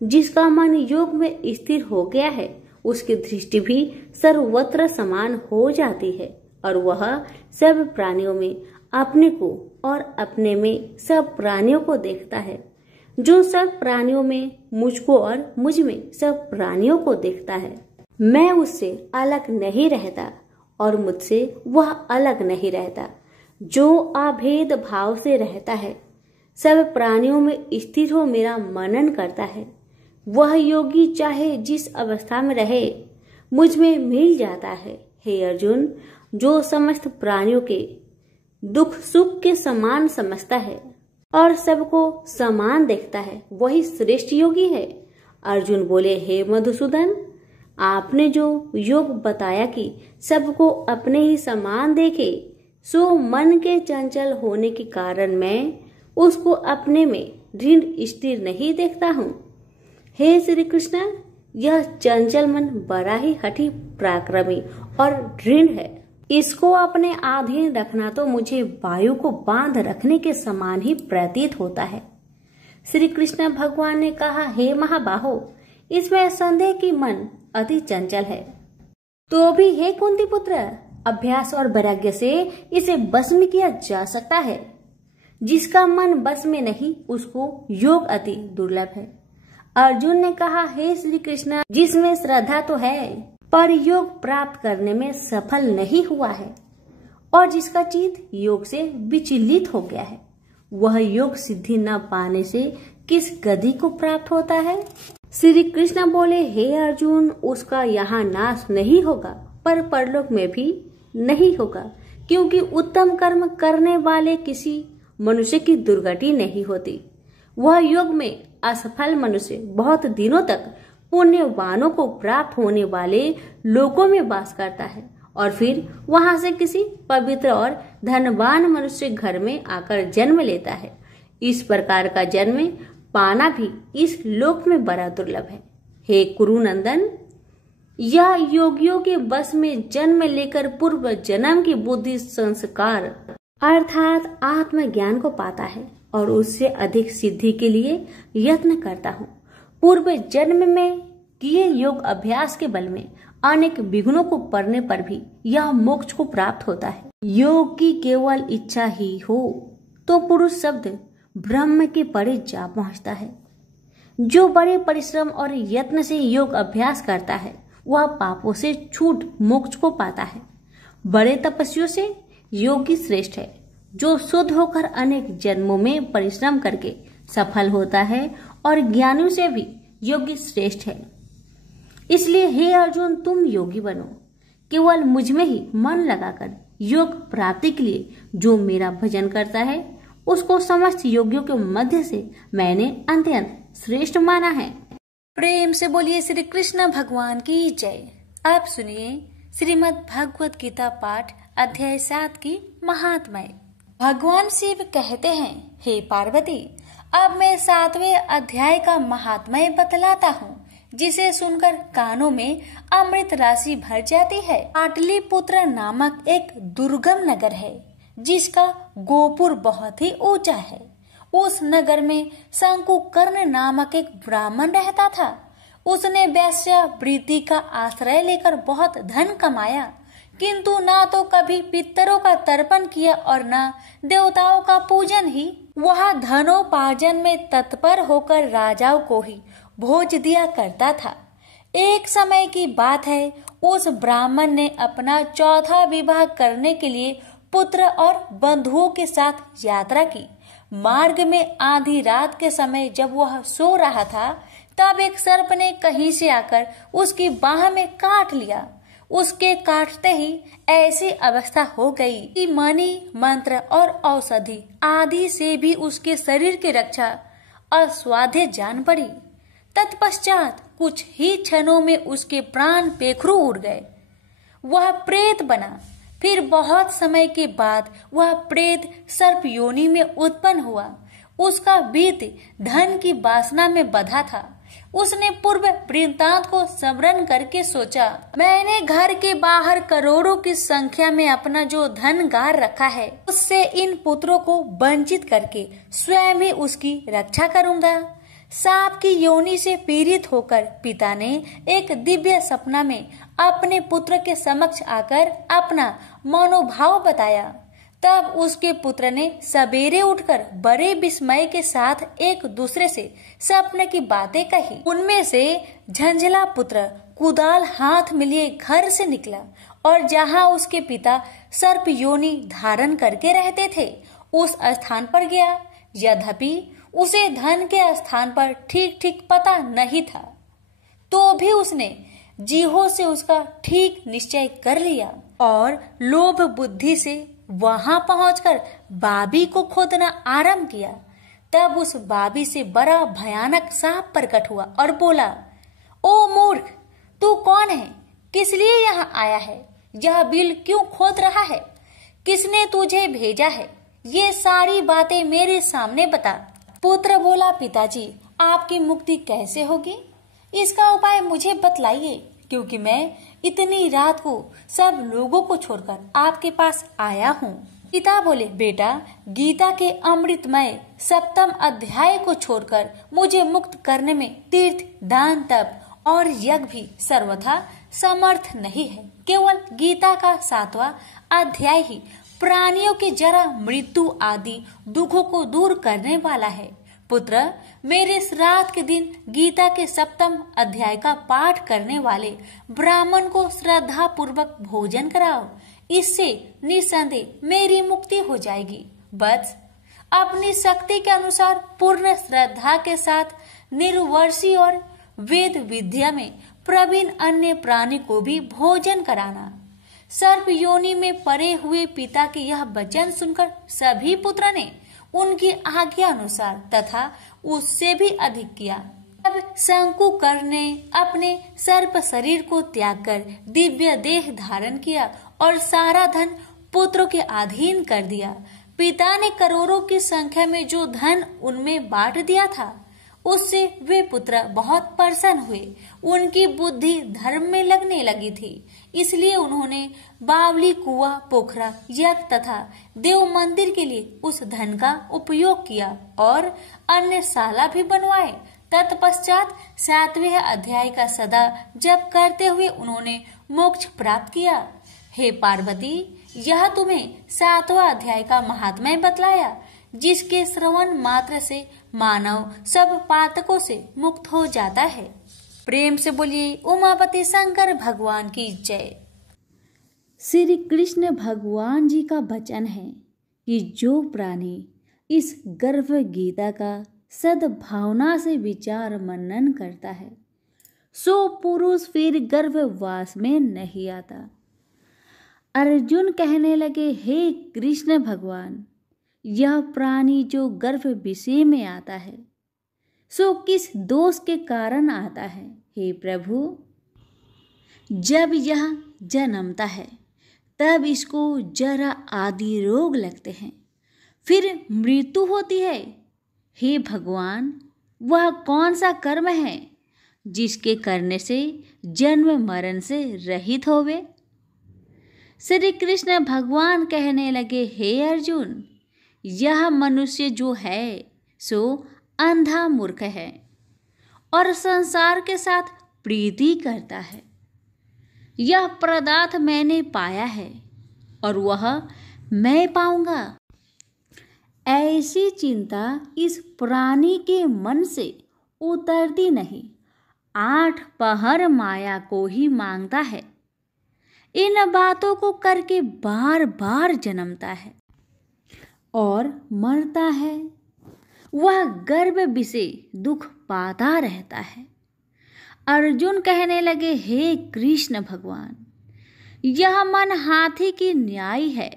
जिसका मन योग में स्थिर हो गया है उसकी दृष्टि भी सर्वत्र समान हो जाती है और वह सब प्राणियों में अपने को और अपने में सब प्राणियों को देखता है। जो सब प्राणियों में मुझको और मुझ में सब प्राणियों को देखता है। मैं उससे अलग नहीं रहता और मुझसे वह अलग नहीं रहता। जो अभेद भाव से रहता है, सब प्राणियों में स्थिर हो मेरा मनन करता है, वह योगी चाहे जिस अवस्था में रहे मुझ में मिल जाता है। हे अर्जुन, जो समस्त प्राणियों के दुख सुख के समान समझता है और सबको समान देखता है वही श्रेष्ठ योगी है। अर्जुन बोले, हे मधुसूदन, आपने जो योग बताया कि सबको अपने ही समान देखे, सो मन के चंचल होने के कारण मैं उसको अपने में दृढ़ स्थिर नहीं देखता हूँ। हे श्री कृष्ण, यह चंचल मन बड़ा ही हठी पराक्रमी और दृढ़ है। इसको अपने अधीन रखना तो मुझे वायु को बांध रखने के समान ही प्रतीत होता है। श्री कृष्ण भगवान ने कहा, हे महाबाहो, इसमें संदेह की मन अति चंचल है। तो भी हे कुंती पुत्र, अभ्यास और वैराग्य से इसे बस में किया जा सकता है। जिसका मन बस में नहीं उसको योग अति दुर्लभ है। अर्जुन ने कहा, हे श्री कृष्ण, जिसमें श्रद्धा तो है पर योग प्राप्त करने में सफल नहीं हुआ है और जिसका चित्त योग से विचलित हो गया है, वह योग सिद्धि न पाने से किस गति को प्राप्त होता है? श्री कृष्ण बोले, हे अर्जुन, उसका यहाँ नाश नहीं होगा पर परलोक में भी नहीं होगा, क्योंकि उत्तम कर्म करने वाले किसी मनुष्य की दुर्गति नहीं होती। वह योग में असफल मनुष्य बहुत दिनों तक पुण्यवानों को प्राप्त होने वाले लोकों में वास करता है और फिर वहां से किसी पवित्र और धनवान मनुष्य घर में आकर जन्म लेता है। इस प्रकार का जन्म पाना भी इस लोक में बड़ा दुर्लभ है। हे कुरुनंदन, यह योगियों के बस में जन्म लेकर पूर्व जन्म की बुद्धि संस्कार अर्थात आत्मज्ञान को पाता है और उससे अधिक सिद्धि के लिए यत्न करता हूँ। पूर्व जन्म में किए योग अभ्यास के बल में अनेक विघ्नों को पड़ने पर भी यह मोक्ष को प्राप्त होता है। योग की केवल इच्छा ही हो तो पुरुष शब्द ब्रह्म के परे जा पहुंचता है। जो बड़े परिश्रम और यत्न से योग अभ्यास करता है वह पापों से छूट मोक्ष को पाता है। बड़े तपस्वियों से योगी श्रेष्ठ है। जो शुद्ध होकर अनेक जन्मों में परिश्रम करके सफल होता है और ज्ञानियों से भी योगी श्रेष्ठ है। इसलिए हे अर्जुन, तुम योगी बनो। केवल मुझ में ही मन लगाकर योग प्राप्ति के लिए जो मेरा भजन करता है उसको समस्त योगियों के मध्य से मैंने अत्यंत श्रेष्ठ माना है। प्रेम से बोलिए श्री कृष्ण भगवान की जय। आप सुनिए श्रीमद् भगवत गीता पाठ अध्याय 7 की महात्म्य। भगवान शिव कहते हैं, हे पार्वती, अब मैं 7वें अध्याय का महात्म्य बतलाता हूँ, जिसे सुनकर कानों में अमृत राशि भर जाती है। पाटलिपुत्र नामक एक दुर्गम नगर है जिसका गोपुर बहुत ही ऊंचा है। उस नगर में शंकुकर्ण नामक एक ब्राह्मण रहता था। उसने वेश्यावृत्ति का आश्रय लेकर बहुत धन कमाया, किंतु ना तो कभी पितरों का तर्पण किया और न देवताओं का पूजन ही। वह धनोपार्जन में तत्पर होकर राजाओं को ही भोज दिया करता था। एक समय की बात है, उस ब्राह्मण ने अपना चौथा विवाह करने के लिए पुत्र और बंधुओं के साथ यात्रा की। मार्ग में आधी रात के समय जब वह सो रहा था, तब एक सर्प ने कहीं से आकर उसकी बाह में काट लिया। उसके काटते ही ऐसी अवस्था हो गई कि मणि, मंत्र और औषधि आदि से भी उसके शरीर की रक्षा असाध्य जान पड़ी। तत्पश्चात कुछ ही क्षणों में उसके प्राण पेखरू उड़ गए। वह प्रेत बना। फिर बहुत समय के बाद वह प्रेत सर्प योनि में उत्पन्न हुआ। उसका बीत धन की वासना में बंधा था। उसने पूर्व वृत्तांत को स्मरण करके सोचा, मैंने घर के बाहर करोड़ों की संख्या में अपना जो धन गार रखा है, उससे इन पुत्रों को वंचित करके स्वयं ही उसकी रक्षा करूंगा। सांप की योनि से पीड़ित होकर पिता ने एक दिव्य सपना में अपने पुत्र के समक्ष आकर अपना मनोभाव बताया। तब उसके पुत्र ने सवेरे उठकर बड़े विस्मय के साथ एक दूसरे से सपने की बातें कही। उनमें से झंझला पुत्र कुदाल हाथ में लिए घर से निकला और जहां उसके पिता सर्प योनि धारण करके रहते थे उस स्थान पर गया। यद्यपि उसे धन के स्थान पर ठीक ठीक पता नहीं था, तो भी उसने जीहो से उसका ठीक निश्चय कर लिया और लोभ बुद्धि से वहां पहुंचकर बाबी को खोदना आरंभ किया। तब उस बाबी से बड़ा भयानक सांप प्रकट हुआ और बोला, ओ मूर्ख, तू कौन है? किस लिए यहाँ आया है? यह बिल क्यों खोद रहा है? किसने तुझे भेजा है? ये सारी बातें मेरे सामने बता। पुत्र बोला, पिताजी, आपकी मुक्ति कैसे होगी? इसका उपाय मुझे बतलाइए, क्योंकि मैं इतनी रात को सब लोगों को छोड़कर आपके पास आया हूँ। पिता बोले, बेटा, गीता के अमृतमय 7वें अध्याय को छोड़कर मुझे मुक्त करने में तीर्थ, दान, तप और यज्ञ भी सर्वथा समर्थ नहीं है। केवल गीता का 7वां अध्याय ही प्राणियों के जरा मृत्यु आदि दुखों को दूर करने वाला है। पुत्र, मेरे श्राद्ध के दिन गीता के 7वें अध्याय का पाठ करने वाले ब्राह्मण को श्रद्धा पूर्वक भोजन कराओ। इससे निसंदेह मेरी मुक्ति हो जाएगी। बस अपनी शक्ति के अनुसार पूर्ण श्रद्धा के साथ निर्वर्षी और वेद विद्या में प्रवीण अन्य प्राणी को भी भोजन कराना। सर्प योनि में पड़े हुए पिता के यह वचन सुनकर सभी पुत्र ने उनकी आज्ञा अनुसार तथा उससे भी अधिक किया। अब शंकुकर ने अपने सर्प शरीर को त्याग कर दिव्य देह धारण किया और सारा धन पुत्रों के अधीन कर दिया। पिता ने करोड़ों की संख्या में जो धन उनमें बांट दिया था, उससे वे पुत्र बहुत प्रसन्न हुए। उनकी बुद्धि धर्म में लगने लगी थी, इसलिए उन्होंने बावली, कुआं, पोखरा, यज्ञ तथा देव मंदिर के लिए उस धन का उपयोग किया और अन्य शाला भी बनवाए। तत्पश्चात 7वें अध्याय का सदा जप करते हुए उन्होंने मोक्ष प्राप्त किया। हे पार्वती, यह तुम्हें 7वां अध्याय का महात्म्य बतलाया, जिसके श्रवण मात्र से मानव सब पातकों से मुक्त हो जाता है। प्रेम से बोलिए उमापति शंकर भगवान की जय। श्री कृष्ण भगवान जी का वचन है कि जो प्राणी इस गर्भ गीता का सद्भावना से विचार मनन करता है, सो पुरुष फिर गर्भवास में नहीं आता। अर्जुन कहने लगे, हे कृष्ण भगवान, यह प्राणी जो गर्भ विषय में आता है, सो किस दोष के कारण आता है? हे प्रभु, जब यह जन्मता है तब इसको जरा आदि रोग लगते हैं, फिर मृत्यु होती है। हे भगवान, वह कौन सा कर्म है जिसके करने से जन्म मरण से रहित होवे? श्री कृष्ण भगवान कहने लगे, हे अर्जुन, यह मनुष्य जो है सो अंधा मूर्ख है और संसार के साथ प्रीति करता है। यह पदार्थ मैंने पाया है और वह मैं पाऊंगा, ऐसी चिंता इस प्राणी के मन से उतरती नहीं। 8 पहर माया को ही मांगता है। इन बातों को करके बार बार जन्मता है और मरता है। वह गर्भ विषय दुख पाता रहता है। अर्जुन कहने लगे, हे कृष्ण भगवान, यह मन हाथी की न्याय है,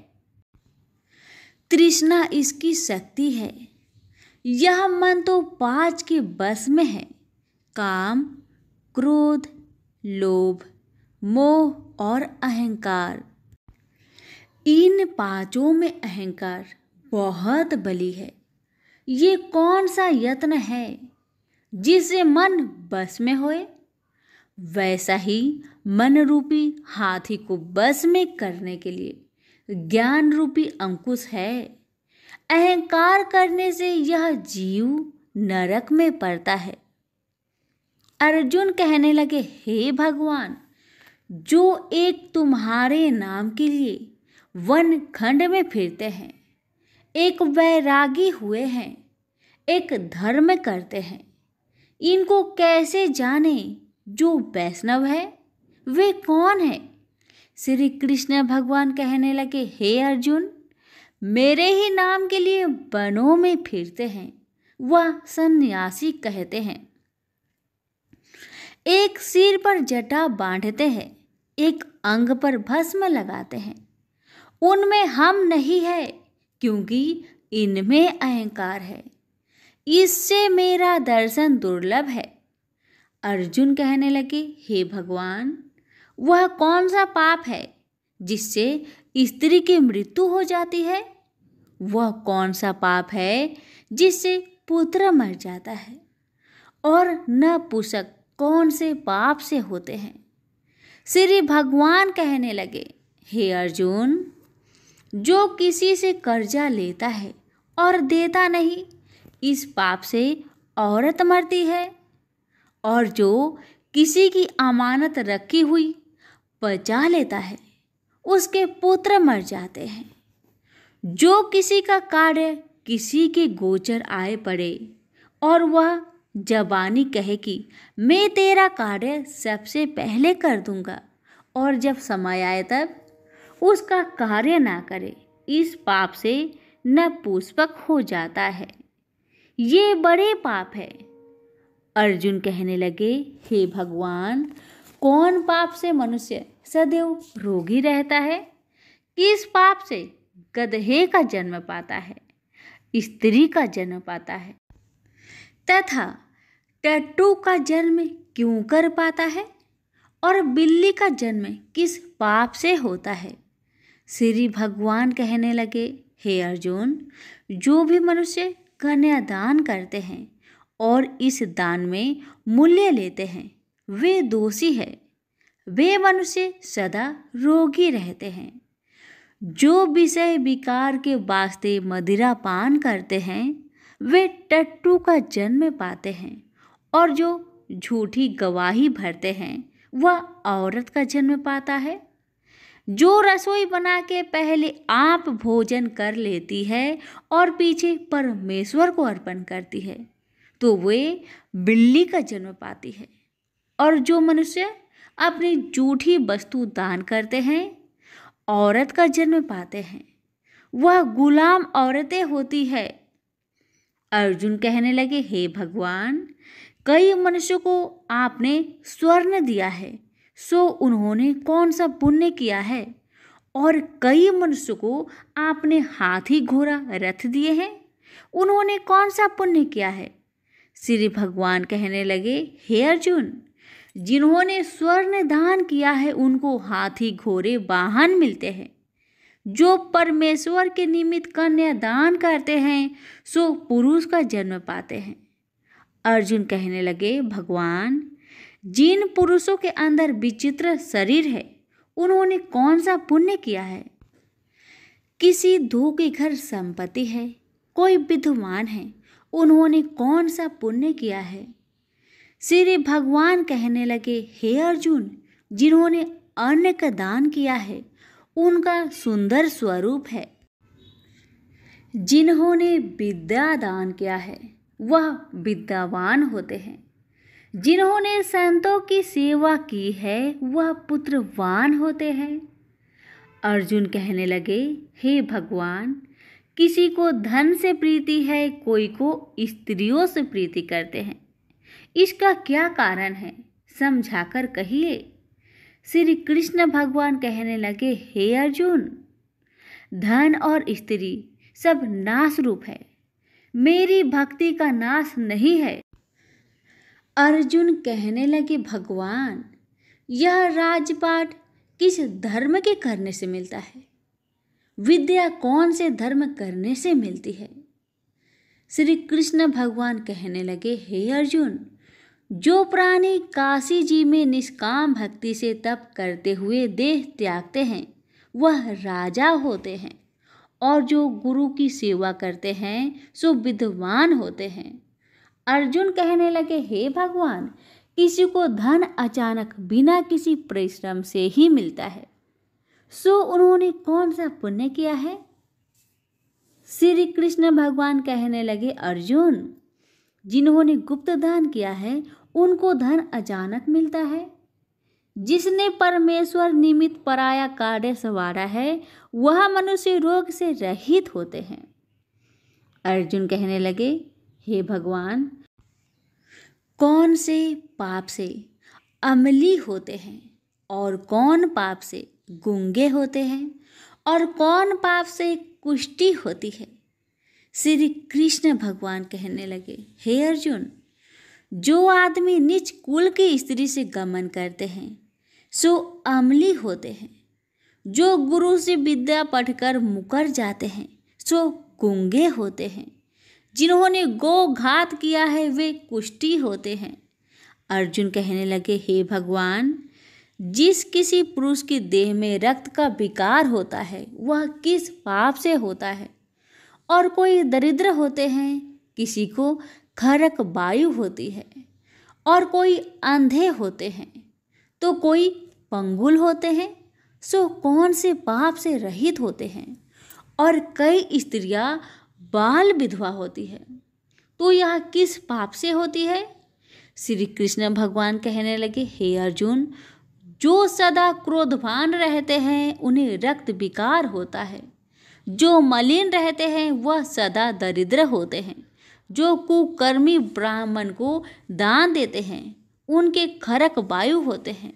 तृष्णा इसकी शक्ति है। यह मन तो 5 के बस में है, काम, क्रोध, लोभ, मोह और अहंकार। इन पांचों में अहंकार बहुत बली है। ये कौन सा यत्न है जिससे मन बस में होए? वैसा ही मन रूपी हाथी को बस में करने के लिए ज्ञान रूपी अंकुश है। अहंकार करने से यह जीव नरक में पड़ता है। अर्जुन कहने लगे, हे भगवान, जो एक तुम्हारे नाम के लिए वन खंड में फिरते हैं, एक वैरागी हुए हैं, एक धर्म करते हैं, इनको कैसे जाने जो वैष्णव है? वे कौन है? श्री कृष्ण भगवान कहने लगे, हे अर्जुन, मेरे ही नाम के लिए वनों में फिरते हैं, वह सन्यासी कहते हैं। एक सिर पर जटा बांधते हैं, एक अंग पर भस्म लगाते हैं। उनमें हम नहीं है, क्योंकि इनमें अहंकार है। इससे मेरा दर्शन दुर्लभ है। अर्जुन कहने लगे, हे भगवान, वह कौन सा पाप है जिससे स्त्री की मृत्यु हो जाती है? वह कौन सा पाप है जिससे पुत्र मर जाता है? और नपुंसक कौन से पाप से होते हैं? श्री भगवान कहने लगे, हे अर्जुन, जो किसी से कर्जा लेता है और देता नहीं, इस पाप से औरत मरती है। और जो किसी की अमानत रखी हुई बचा लेता है, उसके पुत्र मर जाते हैं। जो किसी का कार्य किसी के गोचर आए पड़े और वह जबानी कहे कि मैं तेरा कार्य सबसे पहले कर दूंगा, और जब समय आए तब उसका कार्य ना करे, इस पाप से नपुंसक हो जाता है। ये बड़े पाप है। अर्जुन कहने लगे, हे भगवान, कौन पाप से मनुष्य सदैव रोगी रहता है? किस पाप से गधे का जन्म पाता है, स्त्री का जन्म पाता है, तथा टट्टू का जन्म क्यों कर पाता है? और बिल्ली का जन्म किस पाप से होता है? श्री भगवान कहने लगे, हे अर्जुन, जो भी मनुष्य कन्यादान करते हैं और इस दान में मूल्य लेते हैं, वे दोषी है। वे मनुष्य सदा रोगी रहते हैं। जो विषय विकार के वास्ते मदिरा पान करते हैं, वे टट्टू का जन्म पाते हैं। और जो झूठी गवाही भरते हैं, वह औरत का जन्म पाता है। जो रसोई बना के पहले आप भोजन कर लेती है और पीछे परमेश्वर को अर्पण करती है, तो वे बिल्ली का जन्म पाती है। और जो मनुष्य अपनी झूठी वस्तु दान करते हैं, औरत का जन्म पाते हैं। वह गुलाम औरतें होती है। अर्जुन कहने लगे, हे भगवान, कई मनुष्यों को आपने स्वर्ण दिया है, सो उन्होंने कौन सा पुण्य किया है? और कई मनुष्यों को आपने हाथी घोड़ा रथ दिए हैं, उन्होंने कौन सा पुण्य किया है? श्री भगवान कहने लगे, हे अर्जुन, जिन्होंने स्वर्ण दान किया है, उनको हाथी घोड़े वाहन मिलते हैं। जो परमेश्वर के निमित्त कन्या दान करते हैं, सो पुरुष का जन्म पाते हैं। अर्जुन कहने लगे, भगवान, जिन पुरुषों के अंदर विचित्र शरीर है, उन्होंने कौन सा पुण्य किया है? किसी दो के घर संपत्ति है, कोई विद्वान है, उन्होंने कौन सा पुण्य किया है? श्री भगवान कहने लगे, हे अर्जुन, जिन्होंने अन्न का दान किया है, उनका सुंदर स्वरूप है। जिन्होंने विद्या दान किया है, वह विद्यावान होते हैं। जिन्होंने संतों की सेवा की है, वह पुत्रवान होते हैं। अर्जुन कहने लगे, हे भगवान, किसी को धन से प्रीति है, कोई को स्त्रियों से प्रीति करते हैं। इसका क्या कारण है, समझाकर कहिए। श्री कृष्ण भगवान कहने लगे, हे अर्जुन, धन और स्त्री सब नाश रूप है, मेरी भक्ति का नाश नहीं है। अर्जुन कहने लगे, भगवान, यह राजपाट किस धर्म के करने से मिलता है? विद्या कौन से धर्म करने से मिलती है? श्री कृष्ण भगवान कहने लगे, हे अर्जुन, जो प्राणी काशी जी में निष्काम भक्ति से तप करते हुए देह त्यागते हैं वह राजा होते हैं, और जो गुरु की सेवा करते हैं सो विद्वान होते हैं। अर्जुन कहने लगे, हे भगवान, किसी को धन अचानक बिना किसी परिश्रम से ही मिलता है, सो उन्होंने कौन सा पुण्य किया है? श्री कृष्ण भगवान कहने लगे, अर्जुन, जिन्होंने गुप्त दान किया है उनको धन अचानक मिलता है। जिसने परमेश्वर निमित्त पराया कार्य संवारा है वह मनुष्य रोग से रहित होते हैं। अर्जुन कहने लगे, हे भगवान, कौन से पाप से अमली होते हैं और कौन पाप से गूंगे होते हैं और कौन पाप से कुष्ठी होती है? श्री कृष्ण भगवान कहने लगे, हे अर्जुन, जो आदमी नीच कुल की स्त्री से गमन करते हैं सो अमली होते हैं। जो गुरु से विद्या पढ़कर मुकर जाते हैं सो गूंगे होते हैं। जिन्होंने गो घात किया है वे कुष्ठी होते हैं। अर्जुन कहने लगे, हे भगवान, जिस किसी पुरुष के देह में रक्त का विकार होता है वह किस पाप से होता है? और कोई दरिद्र होते हैं, किसी को खरक वायु होती है, और कोई अंधे होते हैं, तो कोई पंगुल होते हैं, सो कौन से पाप से रहित होते हैं? और कई स्त्रियां बाल विधवा होती है, तो यह किस पाप से होती है? श्री कृष्ण भगवान कहने लगे, हे अर्जुन, जो सदा क्रोधवान रहते हैं उन्हें रक्त विकार होता है। जो मलिन रहते हैं वह सदा दरिद्र होते हैं। जो कुकर्मी ब्राह्मण को दान देते हैं उनके खरक वायु होते हैं।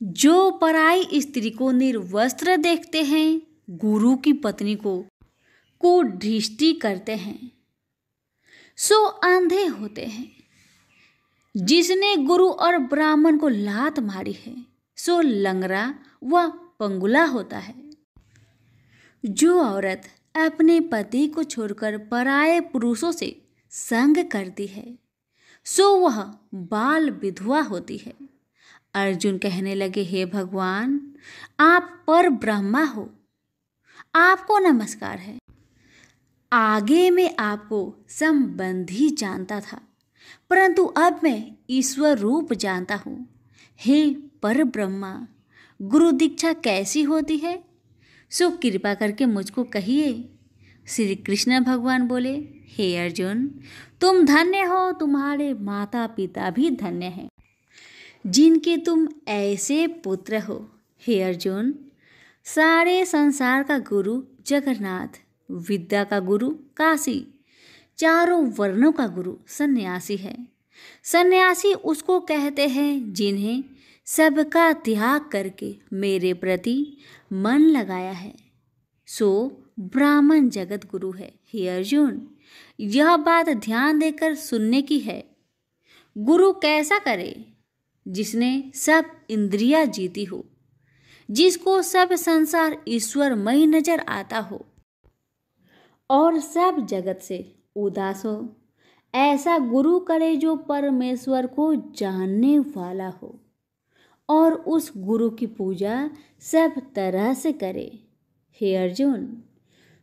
जो पराई स्त्री को निर्वस्त्र देखते हैं, गुरु की पत्नी को कुदृष्टि करते हैं, सो अंधे होते हैं। जिसने गुरु और ब्राह्मण को लात मारी है सो लंगड़ा व पंगुला होता है। जो औरत अपने पति को छोड़कर पराये पुरुषों से संग करती है सो वह बाल विधवा होती है। अर्जुन कहने लगे, हे भगवान, आप पर ब्रह्मा हो, आपको नमस्कार है। आगे मैं आपको संबंधी जानता था, परंतु अब मैं ईश्वर रूप जानता हूँ। हे पर ब्रह्मा, गुरु दीक्षा कैसी होती है, सो कृपा करके मुझको कहिए। श्री कृष्ण भगवान बोले, हे अर्जुन, तुम धन्य हो, तुम्हारे माता पिता भी धन्य हैं जिनके तुम ऐसे पुत्र हो। हे अर्जुन, सारे संसार का गुरु जगन्नाथ, विद्या का गुरु काशी, चारों वर्णों का गुरु सन्यासी है। सन्यासी उसको कहते हैं जिन्हें सबका त्याग करके मेरे प्रति मन लगाया है, सो ब्राह्मण जगत गुरु है। हे अर्जुन, यह बात ध्यान देकर सुनने की है। गुरु कैसा करे? जिसने सब इंद्रियां जीती हो, जिसको सब संसार ईश्वरमय नजर आता हो और सब जगत से उदास हो। ऐसा गुरु करे जो परमेश्वर को जानने वाला हो और उस गुरु की पूजा सब तरह से करे। हे अर्जुन,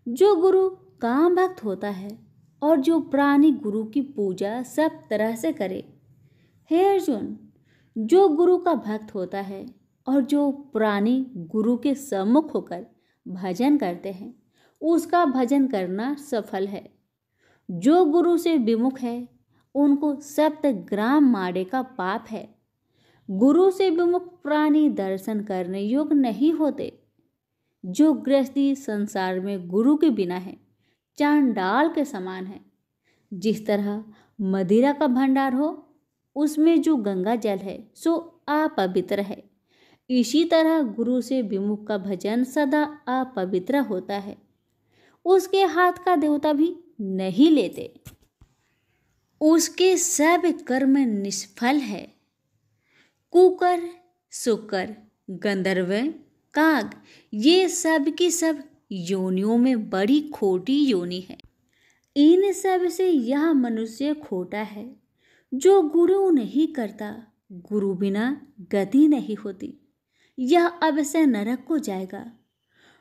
जो गुरु काम भक्त होता है और जो प्राणी गुरु की पूजा सब तरह से करे। हे अर्जुन, जो गुरु का भक्त होता है और जो प्राणी गुरु के सम्मुख होकर भजन करते हैं उसका भजन करना सफल है। जो गुरु से विमुख है उनको 7 ग्राम माड़े का पाप है। गुरु से विमुख प्राणी दर्शन करने योग्य नहीं होते। जो गृहस्थी संसार में गुरु के बिना है चांडाल के समान है। जिस तरह मदिरा का भंडार हो उसमें जो गंगा जल है सो अपवित्र है, इसी तरह गुरु से विमुख का भजन सदा अपवित्र होता है। उसके हाथ का देवता भी नहीं लेते, उसके सब कर्म निष्फल है। कुकर शुकर, गंधर्व, काग, ये सब की सब योनियों में बड़ी खोटी योनि है। इन सब से यह मनुष्य खोटा है जो गुरु नहीं करता। गुरु बिना गति नहीं होती, यह अवश्य नरक को जाएगा।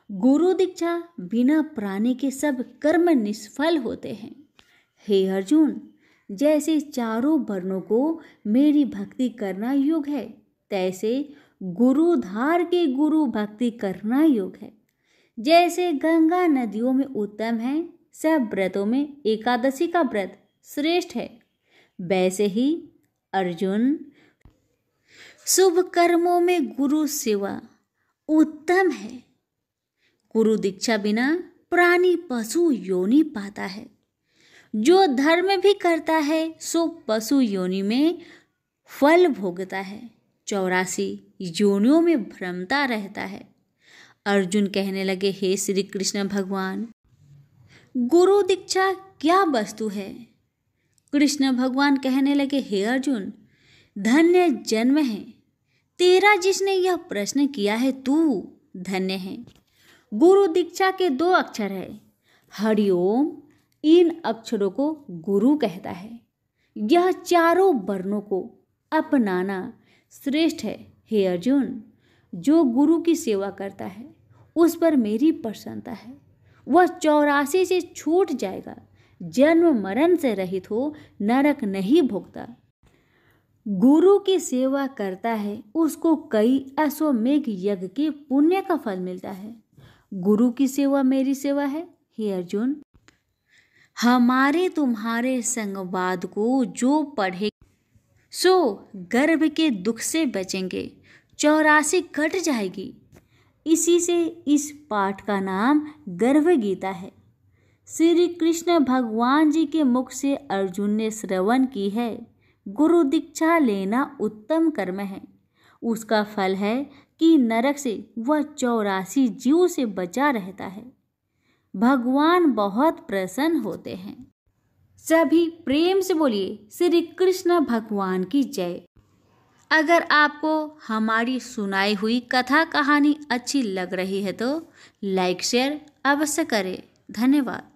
गुरु दीक्षा बिना प्राणी के सब कर्म निष्फल होते हैं। हे अर्जुन, जैसे चारों वर्णों को मेरी भक्ति करना योग है, तैसे गुरु धार के गुरु भक्ति करना योग है। जैसे गंगा नदियों में उत्तम है, सब व्रतों में एकादशी का व्रत श्रेष्ठ है, वैसे ही अर्जुन शुभ कर्मों में गुरु सेवा उत्तम है। गुरु दीक्षा बिना प्राणी पशु योनि पाता है। जो धर्म भी करता है सो पशु योनि में फल भोगता है, 84 योनियों में भ्रमता रहता है। अर्जुन कहने लगे, हे श्री कृष्ण भगवान, गुरु दीक्षा क्या वस्तु है? कृष्ण भगवान कहने लगे, हे अर्जुन, धन्य जन्म है तेरा जिसने यह प्रश्न किया है, तू धन्य है। गुरु दीक्षा के 2 अक्षर है, हरिओम। इन अक्षरों को गुरु कहता है। यह चारों वर्णों को अपनाना श्रेष्ठ है। हे अर्जुन, जो गुरु की सेवा करता है उस पर मेरी प्रसन्नता है। वह 84 से छूट जाएगा, जन्म मरण से रहित हो, नरक नहीं भोगता। गुरु की सेवा करता है उसको कई अश्वमेघ यज्ञ के पुण्य का फल मिलता है। गुरु की सेवा मेरी सेवा है। हे अर्जुन, हमारे तुम्हारे संवाद को जो पढ़े सो गर्भ के दुख से बचेंगे, 84 कट जाएगी। इसी से इस पाठ का नाम गर्भ गीता है। श्री कृष्ण भगवान जी के मुख से अर्जुन ने श्रवण की है। गुरु दीक्षा लेना उत्तम कर्म है। उसका फल है कि नरक से वह 84 जीव से बचा रहता है। भगवान बहुत प्रसन्न होते हैं। सभी प्रेम से बोलिए श्री कृष्ण भगवान की जय। अगर आपको हमारी सुनाई हुई कथा कहानी अच्छी लग रही है तो लाइक शेयर अवश्य करें। धन्यवाद।